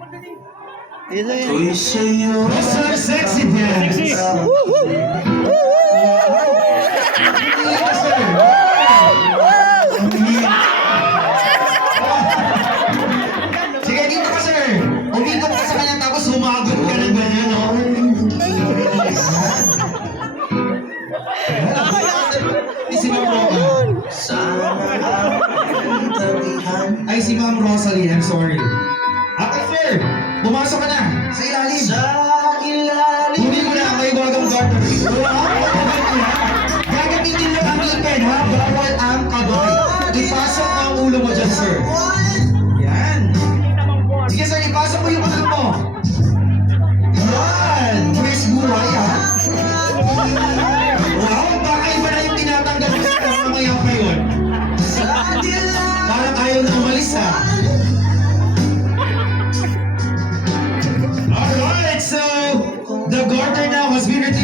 Ako'y sa'yo. Mr. Sexy Dance. Sige, dito ka, sir. Umikot ka sa kanya tapos humagot ka na ganyan, no? Si Ma'am Rosa. Ay, si Ma'am Rosalie, I'm sorry. Okay, sir. Bumasok ka na sa ilalim. Sa ilalim. Hindi mo na kayo bagang garter. Gagamitin lang ang ngipin, ha? Bawal ang kabay. Ipasok ang ulo mo dyan, sir. Yan. Sige, sir, ipasok mo yung ulo mo. Yan. Chris buhay, ha? Wow, baka iba na yung tinatanggal mo sa mamaya pa yun. Parang ayaw na umalis, ha? Alright, so the garter now has been returned.